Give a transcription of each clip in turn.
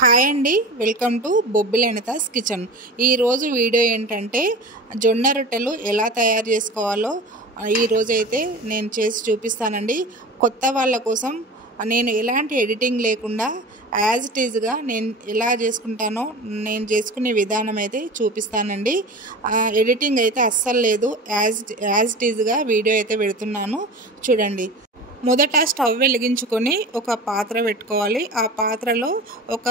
Hi అండి, welcome to Bobbili Anita's kitchen. ఈరోజు video ఏంటంటే జొన్న రొట్టెలు ఎలా తయారు చేసుకోవాలో ఈరోజు అయితే నేను చేసి చూపిస్తానండి. కొత్త వాళ్ళ కోసం నేను ఎలాంటి ఎడిటింగ్ లేకుండా యాజ్ ఇట్ ఈజ్గా నేను ఎలా చేసుకుంటానో నేను చేసుకునే విధానం అయితే చూపిస్తానండి. ఎడిటింగ్ అయితే అస్సలు లేదు, యాజ్ ఇట్ ఈజ్గా వీడియో అయితే పెడుతున్నాను చూడండి. మొదట స్టవ్ వెలిగించుకొని ఒక పాత్ర పెట్టుకోవాలి. ఆ పాత్రలో ఒక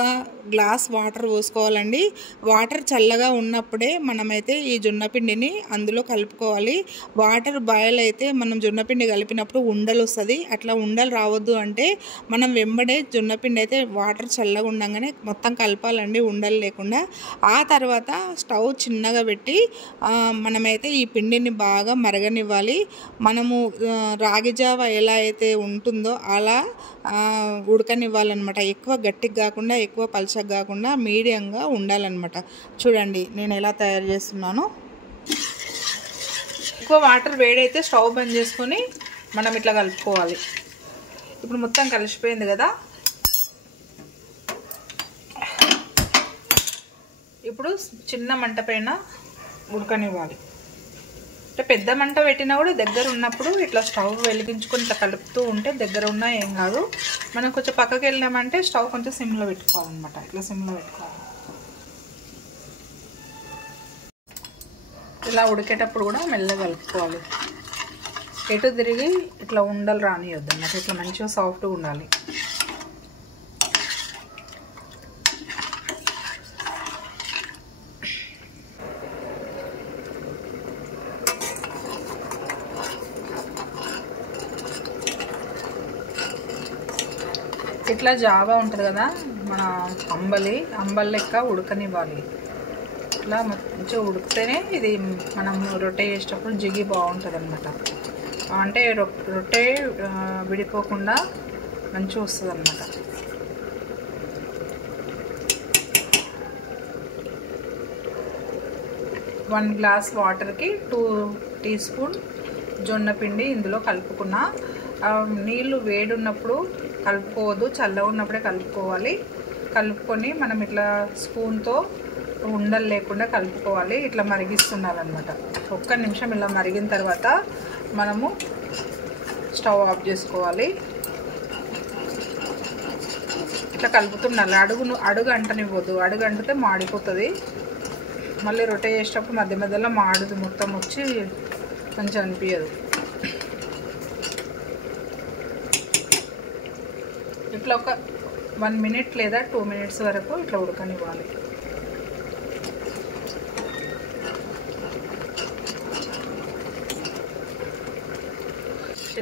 గ్లాస్ వాటర్ పోసుకోవాలండి. వాటర్ చల్లగా ఉన్నప్పుడే మనమైతే ఈ జొన్నపిండిని అందులో కలుపుకోవాలి. వాటర్ బాయిల్ అయితే మనం జొన్నపిండి కలిపినప్పుడు ఉండలు వస్తుంది. అట్లా ఉండలు రావద్దు అంటే మనం వెంబడే జొన్నపిండి అయితే వాటర్ చల్లగా ఉండగానే మొత్తం కలపాలండి, ఉండలు లేకుండా. ఆ తర్వాత స్టవ్ చిన్నగా పెట్టి మనమైతే ఈ పిండిని బాగా మరగనివ్వాలి. మనము రాగి జావ ఎలా అయితే ఉంటుందో అలా ఉడకనివ్వాలన్నమాట. ఎక్కువ గట్టిగా కాకుండా ఎక్కువ పలచగా కాకుండా మీడియంగా ఉండాలన్నమాట. చూడండి నేను ఎలా తయారు చేస్తున్నాను. ఎక్కువ వాటర్ వేడైతే స్టవ్ బంద్ చేసుకొని మనం ఇట్లా కలుపుకోవాలి. ఇప్పుడు మొత్తం కలిసిపోయింది కదా. ఇప్పుడు చిన్న మంట పైన ఉడకనివ్వాలి. పెద్ద మంట పెట్టినా కూడా దగ్గర ఉన్నప్పుడు ఇట్లా స్టవ్ వెలిగించుకొని ఇట్లా కలుపుతూ ఉంటే దగ్గర ఉన్నా ఏం కాదు. మనం కొంచెం పక్కకి వెళ్ళినామంటే స్టవ్ కొంచెం సిమ్లో పెట్టుకోవాలన్నమాట. ఇట్లా సిమ్లో పెట్టుకోవాలి. ఇలా ఉడికేటప్పుడు కూడా మెల్లగా కలుపుకోవాలి. ఎటు తిరిగి ఇట్లా ఉండలు రానియొద్దు అన్నమాట. ఇట్లా మంచిగా సాఫ్ట్గా ఉండాలి. ఇట్లా జావా ఉంటుంది కదా, మన అంబలి లెక్క ఉడకనివ్వాలి. ఇట్లా మంచిగా ఉడికితేనే ఇది మనం రొట్టె చేసేటప్పుడు జిగి బాగుంటుంది అనమాట. అంటే రొట్టె విడిపోకుండా మంచిగా వస్తుంది అనమాట. వన్ గ్లాస్ వాటర్కి 2 టీ స్పూన్ జొన్న పిండి ఇందులో కలుపుకున్నా. నీళ్ళు వేడి ఉన్నప్పుడు కలుపుకోవద్దు, చల్లగా ఉన్నప్పుడే కలుపుకోవాలి. కలుపుకొని మనం ఇట్లా స్పూన్తో ఉండలు లేకుండా కలుపుకోవాలి. ఇట్లా మరిగిస్తుండాలన్నమాట. 1 నిమిషం ఇలా మరిగిన తర్వాత మనము స్టవ్ ఆఫ్ చేసుకోవాలి. ఇట్లా కలుపుతుండాలి. అడుగు అంటనివ్వద్దు. అడుగు అంటితే మాడిపోతుంది. మళ్ళీ రొట్టె చేసేటప్పుడు మధ్య మధ్యలో మాడుది మొత్తం వచ్చి మంచిగా అనిపించదు. ఇట్లా ఒక 1 మినిట్ లేదా 2 మినిట్స్ వరకు ఇట్లా ఉడకనివ్వాలి.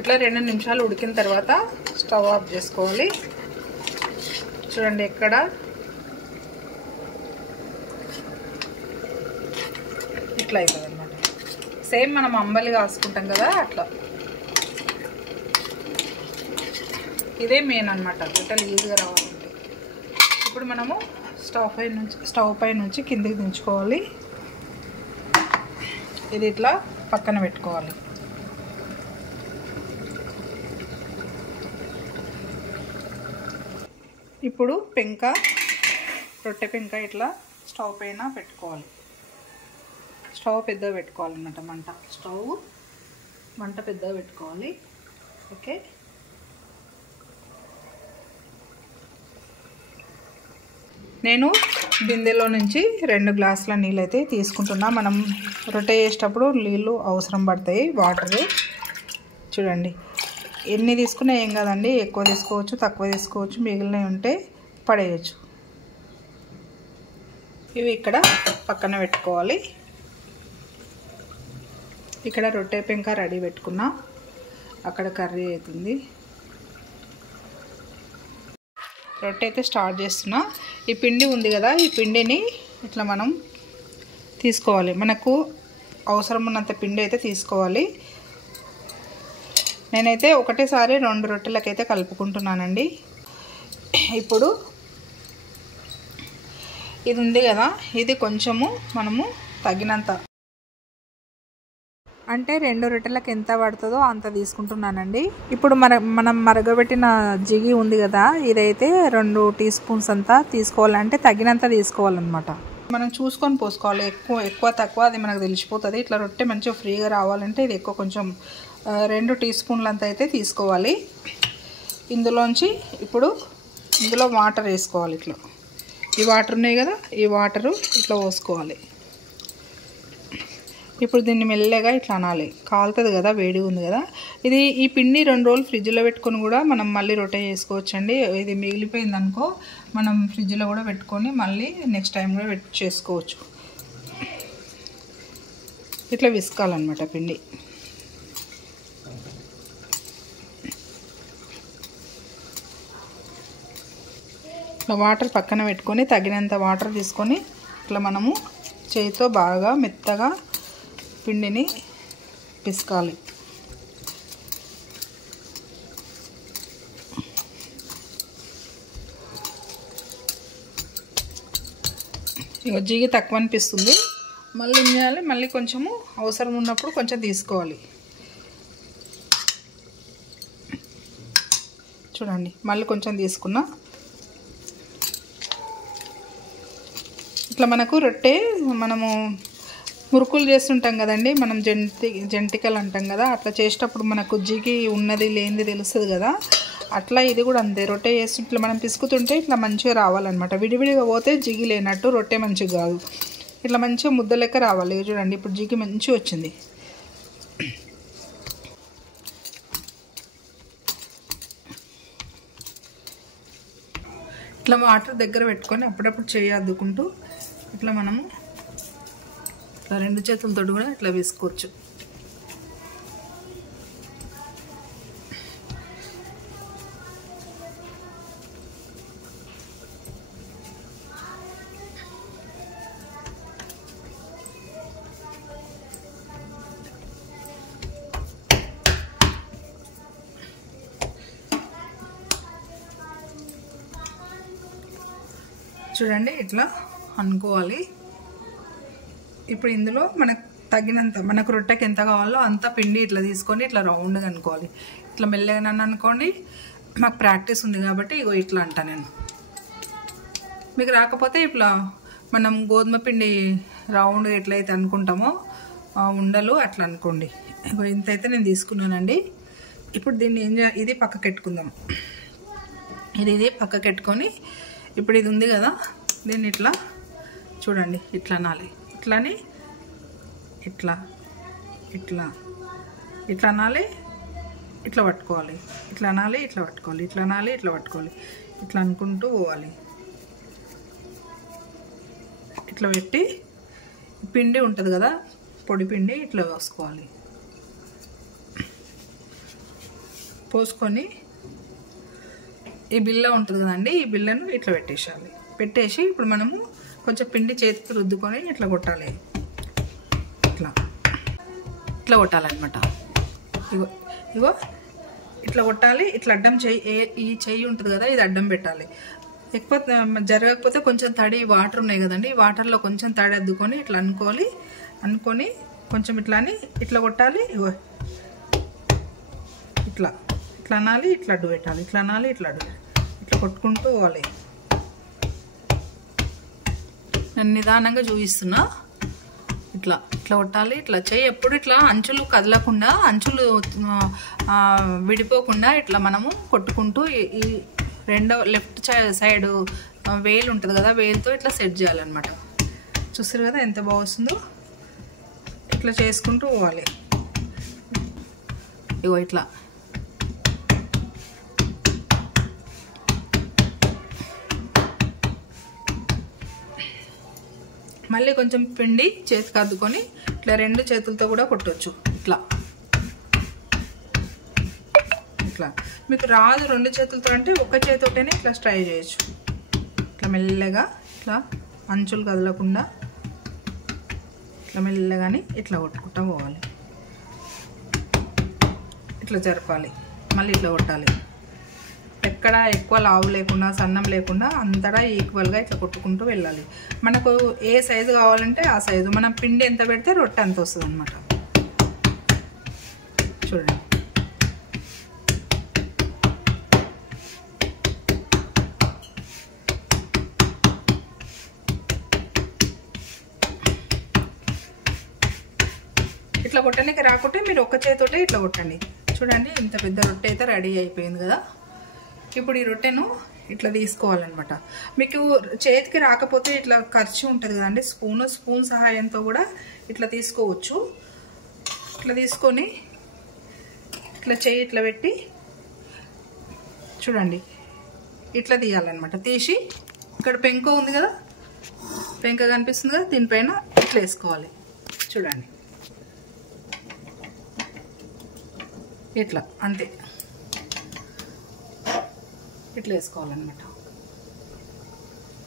ఇట్లా 2 నిమిషాలు ఉడికిన తర్వాత స్టవ్ ఆఫ్ చేసుకోవాలి. చూడండి ఎక్కడ ఇట్లా అవుతుంది అన్నమాట. సేమ్ మనం అంబలి కాసుకుంటాం కదా అట్లా. ఇదే మెయిన్ అనమాట రొట్టెలు ఈజీగా రావాలంటే. ఇప్పుడు మనము స్టవ్ పై నుంచి కిందికి దించుకోవాలి. ఇది ఇట్లా పక్కన పెట్టుకోవాలి. ఇప్పుడు రొట్టె పెంక ఇట్లా స్టవ్ పైన పెట్టుకోవాలి. స్టవ్ పెద్దగా పెట్టుకోవాలన్నమాట. మంట పెద్దగా పెట్టుకోవాలి. ఓకే. నేను బిందెలో నుంచి 2 గ్లాసుల నీళ్ళు అయితే తీసుకుంటున్నా. మనం రొట్టె చేసేటప్పుడు నీళ్ళు అవసరం పడతాయి, వాటర్. చూడండి ఎన్ని తీసుకున్నా ఏం కాదండి. ఎక్కువ తీసుకోవచ్చు, తక్కువ తీసుకోవచ్చు, మిగిలినవి ఉంటే పడేయచ్చు. ఇవి ఇక్కడ పక్కన పెట్టుకోవాలి. ఇక్కడ రొట్టె పెంక రెడీ పెట్టుకున్నా. అక్కడ కర్రీ అవుతుంది. రొట్టె అయితే స్టార్ట్ చేస్తున్నా. ఈ పిండి ఉంది కదా, ఈ పిండిని ఇట్లా మనం తీసుకోవాలి. మనకు అవసరం ఉన్నంత పిండి అయితే తీసుకోవాలి. నేనైతే ఒకటేసారి 2 రొట్టెలకైతే కలుపుకుంటున్నానండి. ఇప్పుడు ఇది ఉంది కదా, ఇది కొంచెము మనము తగినంత అంటే 2 రొట్టెలకు ఎంత పడుతుందో అంత తీసుకుంటున్నానండి. ఇప్పుడు మనం మరగబెట్టిన జిగి ఉంది కదా, ఇదైతే 2 టీ స్పూన్స్ అంతా తీసుకోవాలంటే తగినంత తీసుకోవాలన్నమాట. మనం చూసుకొని పోసుకోవాలి, ఎక్కువ తక్కువ అది మనకు తెలిసిపోతుంది. ఇట్లా రొట్టె మంచిగా ఫ్రీగా రావాలంటే ఇది ఎక్కువ కొంచెం 2 టీ స్పూన్లు అంత అయితే తీసుకోవాలి. ఇందులోంచి ఇప్పుడు ఇందులో వాటర్ వేసుకోవాలి. ఇట్లా ఈ వాటర్ ఉన్నాయి కదా, ఈ వాటరు ఇట్లా పోసుకోవాలి. ఇప్పుడు దీన్ని మెల్లగా ఇట్లా అనాలి, కాలుతుంది కదా, వేడిగా ఉంది కదా. ఈ పిండి 2 రోజులు ఫ్రిడ్జ్లో పెట్టుకొని కూడా మనం మళ్ళీ రొట్టె చేసుకోవచ్చండి. ఇది మిగిలిపోయింది అనుకో, మనం ఫ్రిడ్జ్లో కూడా పెట్టుకొని మళ్ళీ నెక్స్ట్ టైం కూడా చేసుకోవచ్చు. ఇట్లా విసుకాలన్నమాట పిండి. ఇట్లా వాటర్ పక్కన పెట్టుకొని తగినంత వాటర్ తీసుకొని ఇట్లా మనము చేతితో బాగా మెత్తగా పిండిని పిసకాలి. ఇక జిగి తక్కువ అనిపిస్తుంది, మళ్ళీ ఏం చేయాలి, మళ్ళీ కొంచెము అవసరం ఉన్నప్పుడు కొంచెం తీసుకోవాలి. చూడండి, మళ్ళీ కొంచెం తీసుకున్నా. ఇట్లా మనకు రొట్టె మనము మురుకులు చేస్తుంటాం కదండి, మనం జంతికలు అంటాం కదా, అట్లా చేసేటప్పుడు మనకు జిగి ఉన్నది లేనిది తెలుస్తుంది కదా, అట్లా ఇది కూడా అంతే. రొట్టె చేస్తుంటే ఇట్లా మనం పిసుకుతుంటే ఇట్లా మంచిగా రావాలన్నమాట. విడివిడిగా పోతే జిగి లేనట్టు రొట్టె మంచిగా కాదు. ఇట్లా మంచిగా ముద్ద లెక్క రావాలి. చూడండి, ఇప్పుడు జిగి మంచిగా వచ్చింది. ఇట్లా వాటర్ దగ్గర పెట్టుకొని అప్పుడప్పుడు చేయి అద్దుకుంటూ ఇట్లా మనము ఇట్లా 2 చేతులతో కూడా ఇట్లా వేసుకోవచ్చు. చూడండి, ఇట్లా అనుకోవాలి. ఇప్పుడు ఇందులో మనకు తగినంత, మనకు రొట్టెకి ఎంత కావాలో అంత పిండి ఇట్లా తీసుకొని ఇట్లా రౌండ్గా అనుకోవాలి. ఇట్లా మెల్లగా నన్ను అనుకోండి, మాకు ప్రాక్టీస్ ఉంది కాబట్టి ఇగో ఇట్లా అంటా నేను. మీకు రాకపోతే ఇట్లా మనం గోధుమ పిండి రౌండ్గా ఎట్లయితే అనుకుంటామో ఉండలు అట్లా అనుకోండి. ఇగో ఇంతైతే నేను తీసుకున్నానండి. ఇప్పుడు దీన్ని ఇది పక్కకు పెట్టుకుందాం. ఇది పక్కకు పెట్టుకొని ఇప్పుడు ఇది ఉంది కదా, దీన్ని ఇట్లా చూడండి, ఇట్లా అనాలి. ఇట్లాని ఇట్లా ఇట్లా ఇట్లా అనాలి, ఇట్లా పట్టుకోవాలి. ఇట్లా అనాలి, ఇట్లా పట్టుకోవాలి. ఇట్లా అనాలి, ఇట్లా పట్టుకోవాలి. ఇట్లా అనుకుంటూ పోవాలి. ఇట్లా పెట్టి పిండి ఉంటుంది కదా, పొడి పిండి ఇట్లా పోసుకోవాలి. పోసుకొని ఈ బిల్ల ఉంటుంది కదండి, ఈ బిల్లను ఇట్లా పెట్టేసాలి. పెట్టేసి ఇప్పుడు మనము కొంచెం పిండి చేతికి రుద్దుకొని ఇట్లా కొట్టాలి. ఇట్లా ఇట్లా కొట్టాలన్నమాట. ఇగో ఇట్లా కొట్టాలి. ఇట్లా అడ్డం ఈ చెయ్యి ఉంటుంది కదా, ఇది అడ్డం పెట్టాలి. ఎక్కువ జరగకపోతే కొంచెం తడి వాటర్ ఉన్నాయి కదండి, ఈ వాటర్లో కొంచెం తడి అద్దుకొని ఇట్లా అనుకొని కొంచెం ఇట్లా అని ఇట్లా కొట్టాలి. ఇగో ఇట్లా ఇట్లా అనాలి, ఇట్లా అడ్డు పెట్టాలి. ఇట్లా అనాలి, ఇట్లా అడ్డు ఇట్లా కొట్టుకుంటూ పోవాలి. నేను నిదానంగా చూపిస్తున్నా. ఇట్లా ఇట్లా కొట్టాలి. ఇట్లా చేయి ఎప్పుడు ఇట్లా అంచులు కదలకుండా, అంచులు విడిపోకుండా ఇట్లా మనము కొట్టుకుంటూ ఈ రెండో లెఫ్ట్ సైడ్ వేలు ఉంటుంది కదా, వేలుతో ఇట్లా సెట్ చేయాలన్నమాట. చూసారు కదా ఎంత బాగా వస్తుందో. ఇట్లా చేసుకుంటూ పోవాలి. ఇగో ఇట్లా మళ్ళీ కొంచెం పిండి చేతికి అద్దుకొని ఇట్లా 2 చేతులతో కూడా కొట్టవచ్చు. ఇట్లా ఇట్లా మీకు రాదు 2 చేతులతో అంటే ఒక చేతితోనే ఇట్లా ట్రై చేయొచ్చు. ఇట్లా మెల్లగా ఇట్లా అంచులు కదలకుండా ఇట్లా మెల్లగాని ఇట్లా కొట్టుకుంటూ పోవాలి. ఇట్లా జరపాలి, మళ్ళీ ఇట్లా కొట్టాలి. ఎక్కడ ఎక్కువ లావు లేకుండా సన్నం లేకుండా అంతటా ఈక్వల్గా ఇట్లా కొట్టుకుంటూ వెళ్ళాలి. మనకు ఏ సైజు కావాలంటే ఆ సైజు, మనం పిండి ఎంత పెడితే రొట్టె అంత వస్తుంది అనమాట. చూడండి. ఇట్లా కొట్టడానికి రాకుంటే మీరు ఒక్క చేతితోటే ఇట్లా కొట్టండి. చూడండి ఇంత పెద్ద రొట్టె అయితే రెడీ అయిపోయింది కదా. ఇప్పుడు ఈ రొట్టెను ఇట్లా తీసుకోవాలన్నమాట. మీకు చేతికి రాకపోతే ఇట్లా ఖర్చు ఉంటుంది కదండి, స్పూన్ సహాయంతో కూడా ఇట్లా తీసుకోవచ్చు. ఇట్లా తీసుకొని ఇట్లా చేయి ఇట్లా పెట్టి చూడండి ఇట్లా తీయాలన్నమాట. తీసి ఇక్కడ పెంక ఉంది కదా, పెంక కనిపిస్తుంది కదా, దీనిపైన ఇట్లా వేసుకోవాలి. చూడండి ఇట్లా అంతే, ఇట్లా వేసుకోవాలన్నమాట.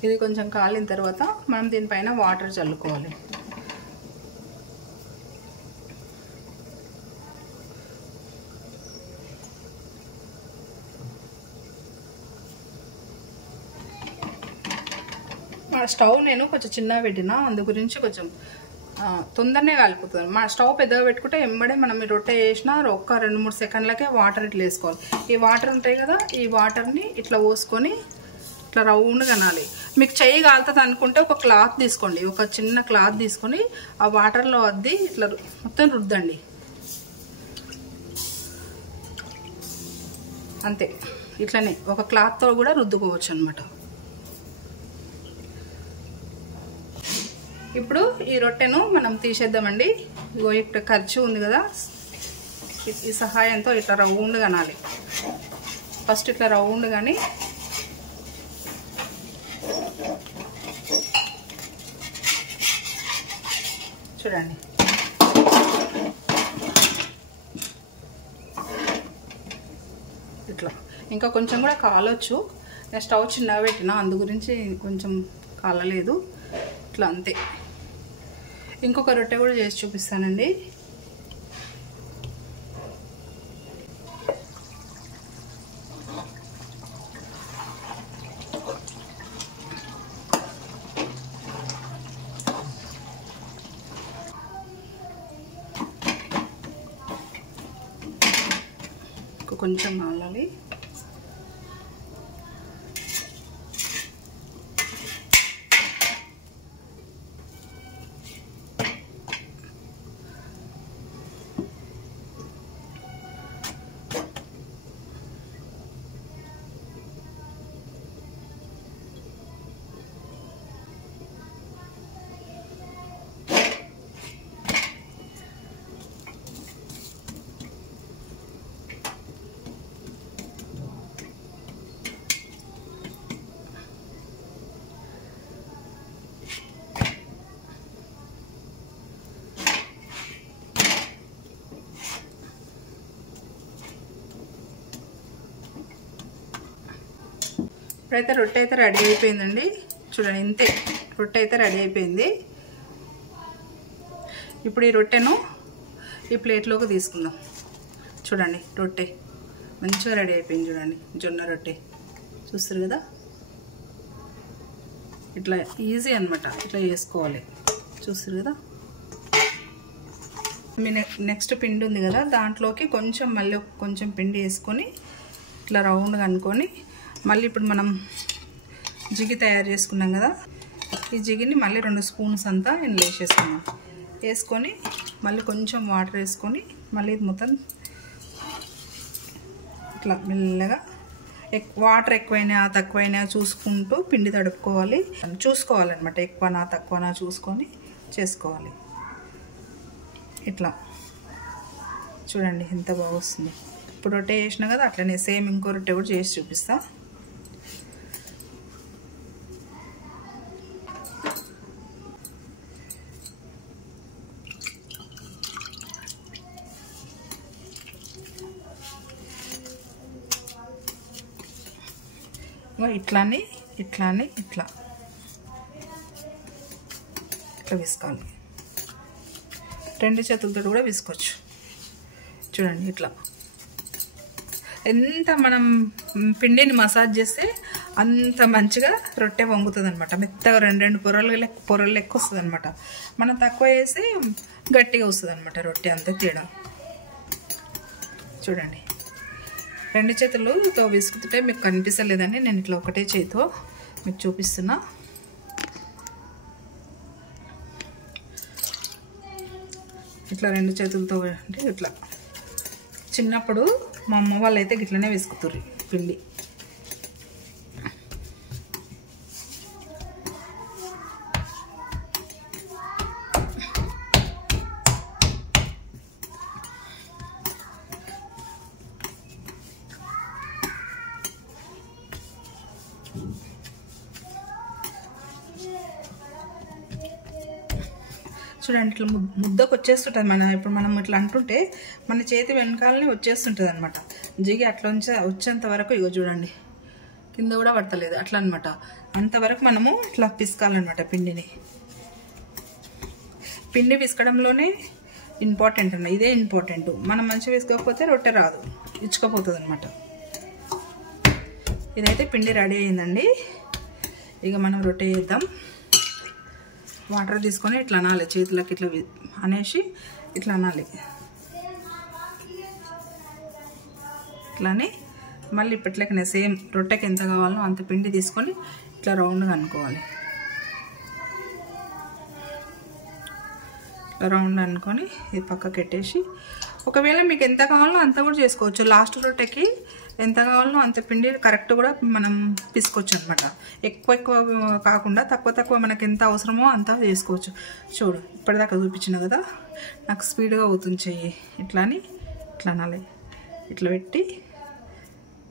ఇది కొంచెం కాలిన తర్వాత మనం దీనిపైన వాటర్ చల్లుకోవాలి. మా స్టవ్ నేను కొంచెం చిన్నగా పెట్టినా, అందు గురించి కొంచెం తొందరనే కాలిపోతుంది. మా స్టవ్ పెద్దగా పెట్టుకుంటే ఎంబడే మనం ఈ రొట్టె వేసినా ఒక్క 2-3 సెకండ్లకే వాటర్ ఇట్లా వేసుకోవాలి. ఈ వాటర్ ఉంటాయి కదా, ఈ వాటర్ని ఇట్లా పోసుకొని ఇట్లా రౌండ్గా అనాలి. మీకు చెయ్యి కాలుతుంది అనుకుంటే ఒక క్లాత్ తీసుకోండి, ఒక చిన్న క్లాత్ తీసుకొని ఆ వాటర్లో అద్ది ఇట్లా మొత్తం రుద్దండి. అంతే, ఇట్లనే ఒక క్లాత్తో కూడా రుద్దుకోవచ్చు అనమాట. ఇప్పుడు ఈ రొట్టెను మనం తీసేద్దామండి. ఇగో ఇక్కడ ఖర్చు ఉంది కదా, ఈ సహాయంతో ఇట్లా రౌండ్గా అనాలి. ఫస్ట్ ఇట్లా రౌండ్ కానీ చూడండి. ఇట్లా ఇంకా కొంచెం కూడా కాలొచ్చు. నేను స్టవ్ చిన్నగా పెట్టినా, అందు గురించి కొంచెం కాలలేదు. ఇట్లా అంతే. ఇంకొక రొట్టె కూడా చేసి చూపిస్తానండి. కొంచెం నాలాలి. ఇప్పుడైతే రొట్టె అయితే రెడీ అయిపోయిందండి. చూడండి ఇంతే, రొట్టె అయితే రెడీ అయిపోయింది. ఇప్పుడు ఈ రొట్టెను ఈ ప్లేట్లోకి తీసుకుందాం. చూడండి రొట్టె మంచిగా రెడీ అయిపోయింది. చూడండి జొన్న రొట్టె చూస్తారు కదా, ఇట్లా ఈజీ అనమాట. ఇట్లా చేసుకోవాలి, చూస్తారు కదా. మీ నెక్స్ట్ పిండి ఉంది కదా, దాంట్లోకి కొంచెం మళ్ళీ కొంచెం పిండి వేసుకొని ఇట్లా రౌండ్గా అనుకొని మళ్ళీ ఇప్పుడు మనం జిగి తయారు చేసుకున్నాం కదా, ఈ జిగిని మళ్ళీ 2 స్పూన్స్ అంతా ఇందులో వేసేసుకున్నాం. వేసుకొని మళ్ళీ కొంచెం వాటర్ వేసుకొని మళ్ళీ మొత్తం ఇట్లా మెల్లగా వాటర్ ఎక్కువైనా తక్కువైనా చూసుకుంటూ పిండి తడుపుకోవాలి, చూసుకోవాలన్నమాట. ఎక్కువనా తక్కువనా చూసుకొని చేసుకోవాలి. ఇట్లా చూడండి ఎంత బాగా వస్తుంది. ఇప్పుడు రొట్టె చేసినా కదా, అట్లనే సేమ్ ఇంకో రొట్టె కూడా చేసి చూపిస్తా. ఇట్లానే ఇట్లానే ఇట్లా ఇట్లా విసుకోవాలి. 2 చేతులతో కూడా విసుకోవచ్చు. చూడండి ఇట్లా ఎంత మనం పిండిని మసాజ్ చేస్తే అంత మంచిగా రొట్టె వంగుతుంది అనమాట. మెత్తగా 2 పొరలు లెక్క వస్తుంది అనమాట. మనం తక్కువ వేసి గట్టిగా వస్తుంది అనమాట రొట్టె, అంతే తేడా. చూడండి, రెండు చేతులతో విసుకుతుంటే మీకు కనిపిస్తలేదని నేను ఇట్లా ఒకటే చేతితో మీకు చూపిస్తున్నా. ఇట్లా రెండు చేతులతో అంటే ఇట్లా. చిన్నప్పుడు మా అమ్మ వాళ్ళు అయితే ఇట్లనే విసుకుతుర్రు పిండి. చూడండి, ఇట్లా ముద్దకు వచ్చేస్తుంటుంది. ఇప్పుడు మనం ఇట్లా అంటుంటే మన చేతి వెనకాలనే వచ్చేస్తుంటుంది అనమాట. జిగి అట్లా వచ్చేంత వరకు ఇగో చూడండి, కింద కూడా పడతలేదు అట్లా అనమాట. అంతవరకు మనము ఇట్లా పిసకాలన్నమాట పిండిని. పిండి పిసకడంలోనే ఇంపార్టెంట్ అన్న, ఇదే ఇంపార్టెంట్. మనం మంచిగా పిసకపోతే రొట్టె రాదు, ఇచ్చుకపోతుంది అనమాట. ఇదైతే పిండి రెడీ అయిందండి. ఇక మనం రొట్టె చేద్దాం. వాటర్ తీసుకొని ఇట్లా అనాలి, చేతులకి ఇట్లా అనేసి ఇట్లా అనాలి. ఇట్లానే మళ్ళీ ఇప్పట్లకనే సేమ్ రొట్టెకి ఎంత కావాలో అంత పిండి తీసుకొని ఇట్లా రౌండ్గా అనుకోవాలి. ఇట్లా రౌండ్ అనుకొని ఇది పక్కకి పెట్టేసి, ఒకవేళ మీకు ఎంత కావాలో అంత కూడా చేసుకోవచ్చు. లాస్ట్ రొట్టెకి ఎంత కావాలో అంత పిండి కరెక్ట్ కూడా మనం పిసుకోవచ్చు అనమాట. ఎక్కువ కాకుండా తక్కువ మనకు ఎంత అవసరమో అంత చేసుకోవచ్చు. చూడు, ఇప్పటిదాకా చూపించిన కదా, నాకు స్పీడ్గా అవుతుంది చెయ్యి. ఇట్లా అని ఇట్లా అనాలి. ఇట్లా పెట్టి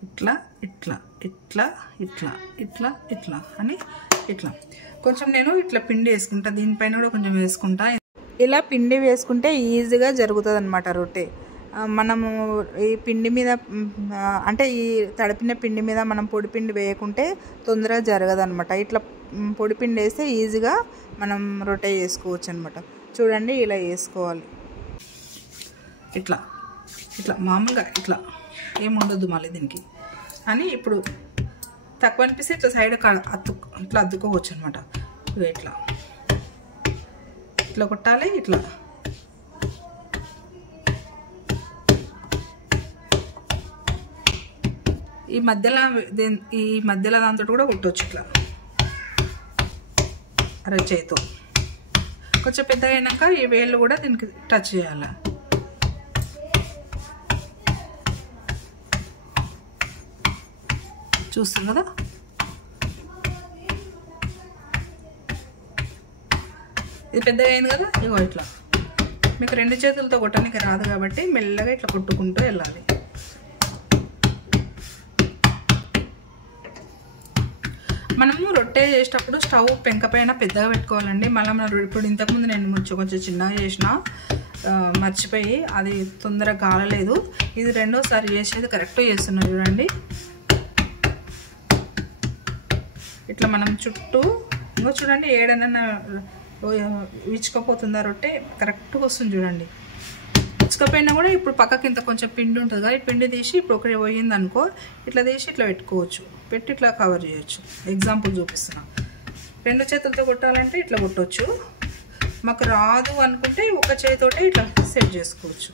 ఇట్లా ఇట్లా ఇట్లా ఇట్లా ఇట్లా ఇట్లా అని ఇట్లా కొంచెం నేను ఇట్లా పిండి వేసుకుంటా. దీనిపైన కూడా కొంచెం వేసుకుంటా. ఇలా పిండి వేసుకుంటే ఈజీగా జరుగుతుంది అనమాట రొట్టె. మనము ఈ పిండి మీద అంటే ఈ తడిపిన పిండి మీద మనం పొడిపిండి వేయకుంటే తొందరగా జరగదనమాట. ఇట్లా పొడిపిండి వేస్తే ఈజీగా మనం రొట్టె చేసుకోవచ్చు అనమాట. చూడండి, ఇలా వేసుకోవాలి. ఇట్లా ఇట్లా మామూలుగా ఇట్లా ఏముండదు మళ్ళీ దీనికి అని. ఇప్పుడు తక్కువ అనిపిస్తే ఇట్లా సైడ్ ఇట్లా అద్దుకోవచ్చు అనమాట. ఇట్లా ఇట్లా కొట్టాలి. ఇట్లా ఈ మధ్యలో దాంతో కూడా కొట్టవచ్చు. ఇట్లా అరచేతో కొంచెం పెద్దగా అయినాక ఈ వేళ్ళు కూడా దీనికి టచ్ చేయాలి. చూస్తుంది కదా, ఇది పెద్దగా అయింది కదా. ఇగో ఇట్లా మీకు రెండు చేతులతో కొట్టడానికి రాదు కాబట్టి మెల్లగా ఇట్లా కొట్టుకుంటూ వెళ్ళాలి. మనము రొట్టె చేసేటప్పుడు స్టవ్ పెంక పైన పెద్దగా పెట్టుకోవాలండి. మళ్ళీ మనం ఇప్పుడు ఇంతకుముందు నేను కొంచెం చిన్నగా చేసిన, మర్చిపోయి అది తొందరగా కాలలేదు. ఇది రెండోసారి చేసేది కరెక్ట్గా చేస్తున్నా చూడండి. ఇట్లా మనం చుట్టూ ఇంకో చూడండి, ఏడైనా విచ్చుకపోతుందా రొట్టె కరెక్ట్గా వస్తుంది చూడండి. విచ్చుకపోయినా కూడా ఇప్పుడు పక్కకి ఇంత కొంచెం పిండి ఉంటుంది కదా, ఈ పిండి తీసి ఇప్పుడు ఒకటి పోయింది అనుకో, ఇట్లా తీసి ఇట్లా పెట్టుకోవచ్చు. పెట్టి ఇట్లా కవర్ చేయొచ్చు. ఎగ్జాంపుల్ చూపిస్తున్నా. రెండు చేతులతో కొట్టాలంటే ఇట్లా కొట్టవచ్చు. మాకు రాదు అనుకుంటే ఒక చేతితోటే ఇట్లా సెట్ చేసుకోవచ్చు.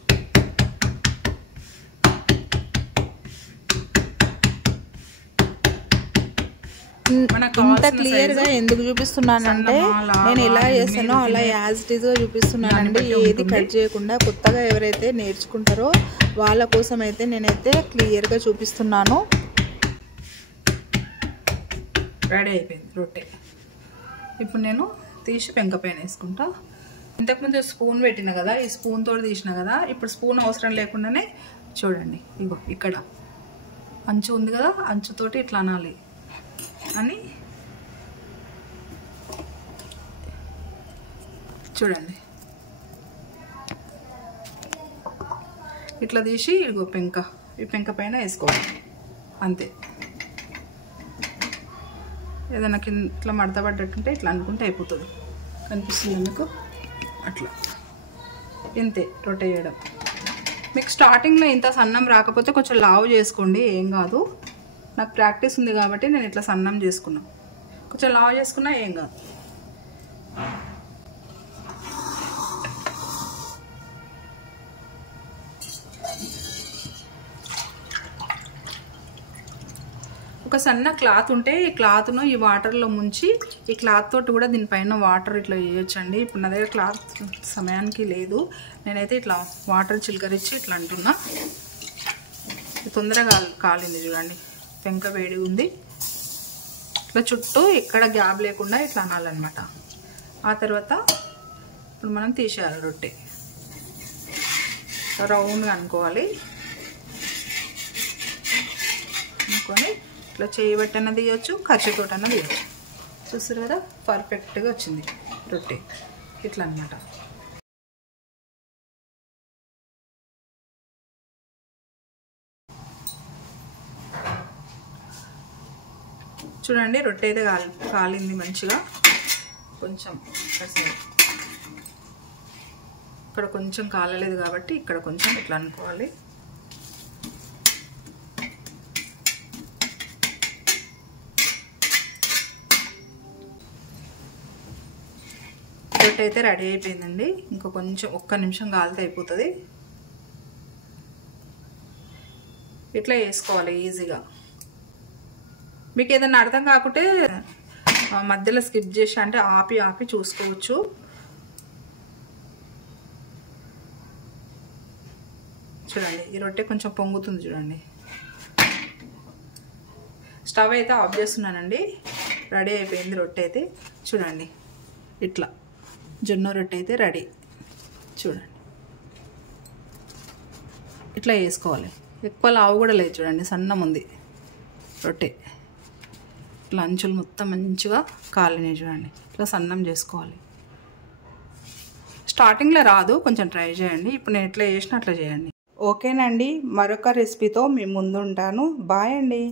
ఇంత క్లియర్గా ఎందుకు చూపిస్తున్నానంటే నేను ఎలా చేస్తానో అలా యాజ్ ఇట్ ఈజ్గా చూపిస్తున్నానండి. ఏది కట్ చేయకుండా. కొత్తగా ఎవరైతే నేర్చుకుంటారో వాళ్ళ కోసం అయితే నేనైతే క్లియర్గా చూపిస్తున్నాను. రెడీ అయిపోయింది రొట్టె. ఇప్పుడు నేను తీసి పెంక పైన వేసుకుంటా. ఇంతకుముందు స్పూన్ పెట్టిన కదా, ఈ స్పూన్ తోటి తీసిన కదా. ఇప్పుడు స్పూన్ అవసరం లేకుండానే చూడండి, ఇగో ఇక్కడ అంచు ఉంది కదా, అంచుతోటి ఇట్లా అనాలి అని చూడండి. ఇట్లా తీసి ఇగో ఈ పెంక పైన వేసుకోవాలి అంతే. ఏదైనా ఇట్లా మడత పడ్డట్టుంటే ఇట్లా అనుకుంటే అయిపోతుంది. కనిపిస్తుంది మీకు అట్లా. ఇంతే రొట్టె చేయడం. మీకు స్టార్టింగ్లో ఇంత సన్నం రాకపోతే కొంచెం లావు చేసుకోండి, ఏం కాదు. నాకు ప్రాక్టీస్ ఉంది కాబట్టి నేను ఇట్లా సన్నం చేసుకున్నాను. కొంచెం లావు చేసుకున్నా ఏం కాదు. ఒక సన్న క్లాత్ ఉంటే ఈ క్లాత్ను ఈ వాటర్లో ముంచి ఈ క్లాత్ తోటి కూడా దీనిపైన వాటర్ ఇట్లా వేయొచ్చండి. ఇప్పుడు నా దగ్గర క్లాత్ సమయానికి లేదు, నేనైతే ఇట్లా వాటర్ చిలకరించి ఇట్లా అంటున్నా. తొందరగా కాలింది చూడండి, పెంక వేడి ఉంది. ఇట్లా చుట్టూ ఎక్కడ గ్యాప్ లేకుండా ఇట్లా అనాలన్నమాట. ఆ తర్వాత ఇప్పుడు మనం తీసేయాలి. రొట్టె రౌండ్గా అనుకోవాలి. అనుకొని ఇట్లా చేయబట్టన తీయచ్చు, ఖర్చుతోటన తీయచ్చు. చూస్తారు కదా, పర్ఫెక్ట్గా వచ్చింది రొట్టె. ఇట్లా అన్నమాట. చూడండి రొట్టె అయితే కాలింది మంచిగా. కొంచెం ఇక్కడ కొంచెం కాలలేదు కాబట్టి ఇక్కడ కొంచెం ఇట్లా అనుకోవాలి. రొట్టె అయితే రెడీ అయిపోయిందండి. ఇంకా కొంచెం ఒక్క నిమిషం కాలితే అయిపోతుంది. ఇట్లా వేసుకోవాలి ఈజీగా. మీకు ఏదైనా అర్థం కాకుంటే మధ్యలో స్కిప్ చేసి అంటే ఆపి చూసుకోవచ్చు. చూడండి ఈ రొట్టె కొంచెం పొంగుతుంది చూడండి. స్టవ్ అయితే ఆఫ్ చేస్తున్నానండి. రెడీ అయిపోయింది రొట్టె అయితే. చూడండి ఇట్లా జొన్న రొట్టె అయితే రెడీ. చూడండి ఇట్లా వేసుకోవాలి. ఎక్కువ లావు కూడా లేదు చూడండి, సన్నం ఉంది రొట్టె. ఇట్లా అంచులు మొత్తం మంచిగా కాలినాయి చూడండి. ఇట్లా సన్నం చేసుకోవాలి. స్టార్టింగ్లో రాదు, కొంచెం ట్రై చేయండి. ఇప్పుడు నేను ఎట్లా చేసినా అట్లా చేయండి. ఓకేనండి, మరొక రెసిపీతో మీ ముందు ఉంటాను. బాయ్ అండి.